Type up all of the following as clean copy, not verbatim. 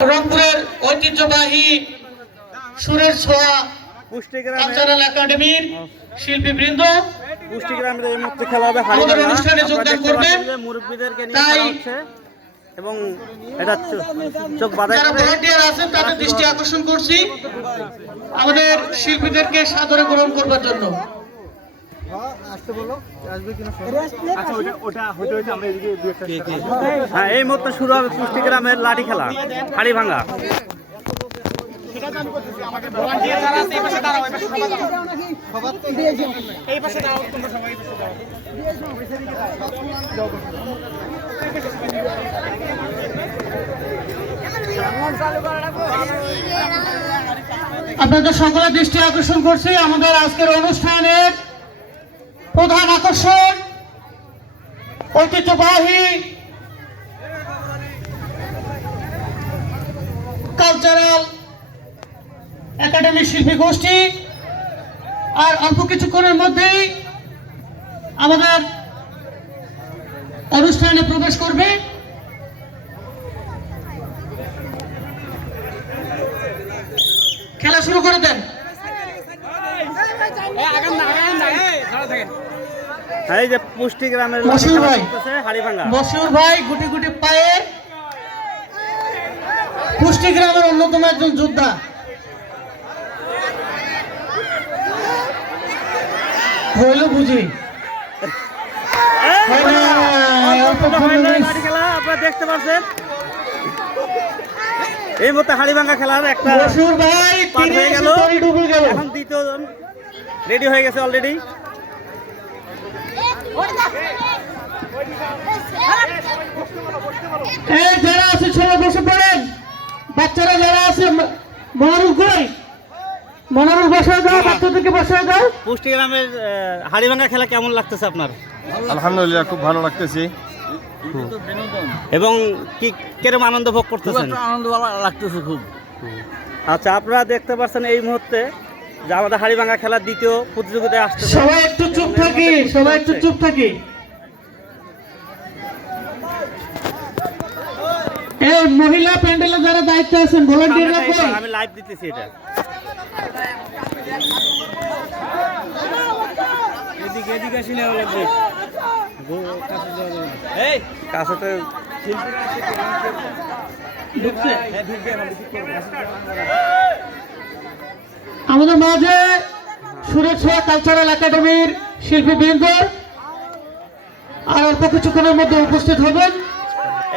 রংপুরের ঐতিহ্যবাহী সুরের ছোঁয়া কালচারাল একাডেমির শিল্পীবৃন্দ পুষ্টিগ্রামের এই মুহূর্তে খেলা হবে আমাদের অনুষ্ঠানে যোগদান করবেন। মুরব্বীদেরকে নিয়ে খেলা হচ্ছে এবং এটা চোখ বাঁধা যারা ভলান্টিয়ার আছেন তাদের দৃষ্টি আকর্ষণ করছি আমাদের শিল্পীদেরকে সাদরে গ্রহণ করবার জন্য। হ্যাঁ, এই মুহূর্তে শুরু হবে পুষ্টিগ্রামের লাঠি খেলা, হাড়ি ভাঙা। আপনাদের সকলের দৃষ্টি আকর্ষণ করছি আমাদের আজকের অনুষ্ঠানের প্রধান আকর্ষণ ঐতিহ্যবাহী কালচারাল একাডেমি শিল্পী গোষ্ঠী। আর অল্প কিছুক্ষণের মধ্যেই আমাদের অনুষ্ঠানে প্রবেশ করবে। খেলা শুরু করে দেন। এই যে পুষ্টিগ্রামের মশিউর ভাই গুটি গুটি পায়ে পুষ্টিগ্রামের অন্যতম একজন যোদ্ধা। হইল বুঝি আপনারা দেখতে পাচ্ছেন এই মতো হাড়ি ভাঙা খেলার একটা মশিউর ভাই হয়ে গেল। এখন দ্বিতীয় জন রেডি হয়ে গেছে অলরেডি। যারা আছে সবাই বসে পড়েন। বাচ্চারা যারা আছে মনারুল কই মনারুল বসায় দাও, বাচ্চাদেরকে বসায় দাও। পুষ্টিগ্রামের হাড়ি ভাঙা খেলা কেমন লাগতেছে আপনার? আলহামদুলিল্লাহ, খুব ভালো লাগতেছে এবং কি কিরকম আনন্দ ভোগ করতেছেন? আনন্দ লাগতেছে খুব। আচ্ছা, আপনারা দেখতে পাচ্ছেন এই মুহূর্তে যে আমাদের হাড়ি ভাঙা খেলার দ্বিতীয় প্রতিযোগিতায় আসছে। সবাই একটু চুপ থাকি, সবাই একটু চুপ থাকি। এই মহিলা প্যান্ডেলে যারা দায়িত্ব আছেন ভলান্টিয়াররা কই? আমি লাইভ দিতেছি এটা। এদিকে এদিকে আসিনা লাগবে। এই কাছে তো ঢুকছে। আমাদের মাঝে সুরের ছোঁয়া কালচারাল একাডেমির শিল্পীবৃন্দ আর অল্প কিছুক্ষণের মধ্যে উপস্থিত হবেন।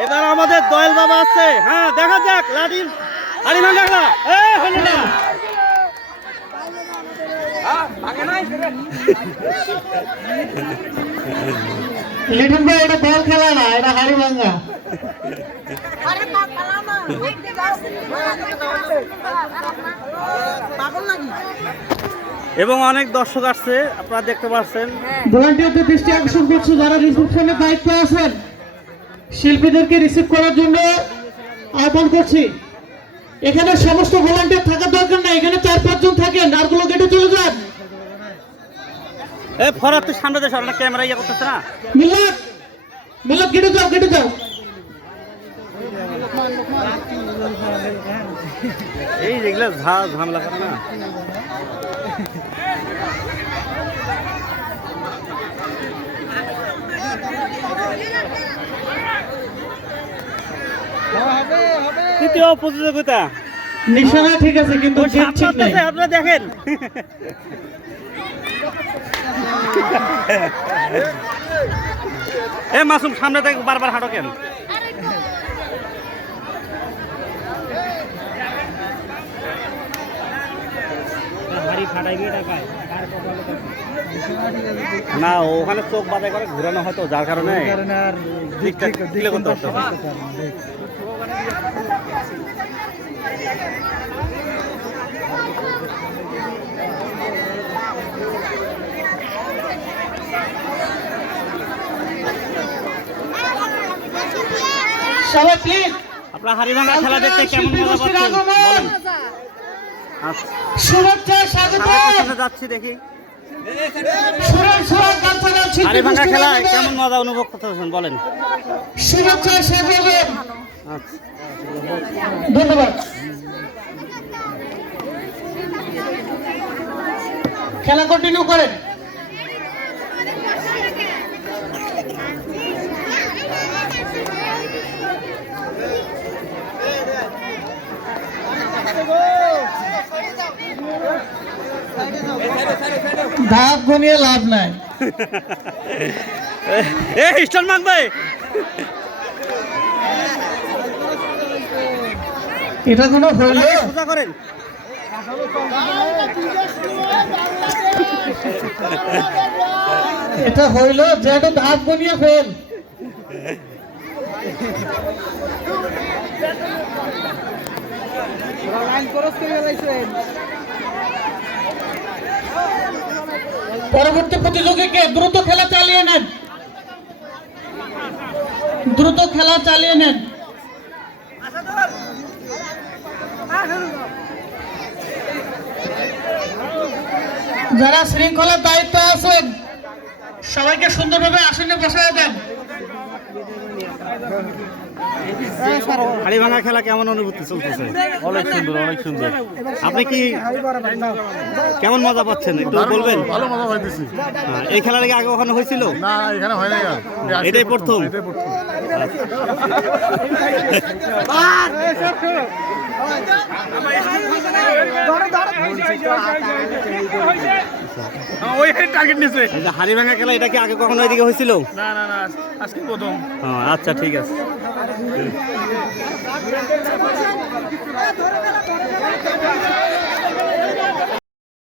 এবার আমাদের দয়াল বাবা আছে। হ্যাঁ, দেখা যাক লাঠির হাড়ি ভাঙা খেলা। লিটন ভাই, এটা বল খেলা না, এটা হাড়ি ভাঙা। এবং অনেক দর্শক আসছে, আপনারা দেখতে পাচ্ছেন। ভলান্টিয়ারদের দৃষ্টি আকর্ষণ করছি যারা রিসেপশনের দায়িত্ব আছেন শিল্পীদেরকে রিসিভ করার জন্য আহ্বান করছি। এখানে সমস্ত ভলান্টিয়ার থাকার দরকার নাই, এখানে 4-5 জন থাকেন, আরগুলো কেটে চলে যান। এই ফরাত তুই সামনে দেশ, আমরা ক্যামেরা ইয়ে করতেছে না। মিলাদ মিলাদ কেটে যাও, কেটে যাও। এই যেগুলো ঝামেলা করে না। তৃতীয় প্রতিযোগিতা নিশানা ঠিক আছে কিন্তু ঠিক নাই। আপনারা দেখেন এ মাসুম সামনে থেকে বারবার হাঁটো কেন? না, ওখানে চোখ বাঁধাই করে ঘুরানো হয়তো, যার কারণে ঠিকঠাক দিলে করতে পারতো। সবাই প্লিজ আপনার হাড়ি ভাঙা খেলা দেখতে কেমন মজা পাচ্ছেন বলেন। শুভেচ্ছা স্বাগত যাচ্ছি দেখি সুরের ছোঁয়া কালচারাল শিল্পী হাড়ি ভাঙা খেলায় কেমন মজা অনুভব করতেছেন বলেন। শুভেচ্ছা স্বাগত আচ্ছা ধন্যবাদ। খেলা কন্টিনিউ করেন। ধাপ গুনিয়ে লাভ নাই। এ স্টান মারবে। এটা কোনো হইল? সোজা করেন। এটা হইল যে একটা ধাপ গুনিয়ে ফেল। পরবর্তী প্রতিযোগীকে দ্রুত খেলা চালিয়ে নেন, দ্রুত খেলা চালিয়ে নেন। যারা শৃঙ্খলার দায়িত্ব আছেন সবাইকে সুন্দরভাবে আসনে বসায় দেন। হাড়িভাঙা খেলা কেমন অনুভূতি চলতেছে? অনেক সুন্দর, অনেক সুন্দর। আপনি কি কেমন মজা পাচ্ছেন একটু বলবেন? ভালো মজা পাইতেছি। এই খেলার আগে কখনো হয়েছিল? না, এখানে হয় নাই। এটাই প্রথম? এটাই প্রথম। ওই টার্গেট নিছে। এই যে হাড়িভাঙা খেলা, এটা কি আগে কখনো এদিকে হয়েছিল? না না না, আজকে প্রথম। আচ্ছা ঠিক আছে।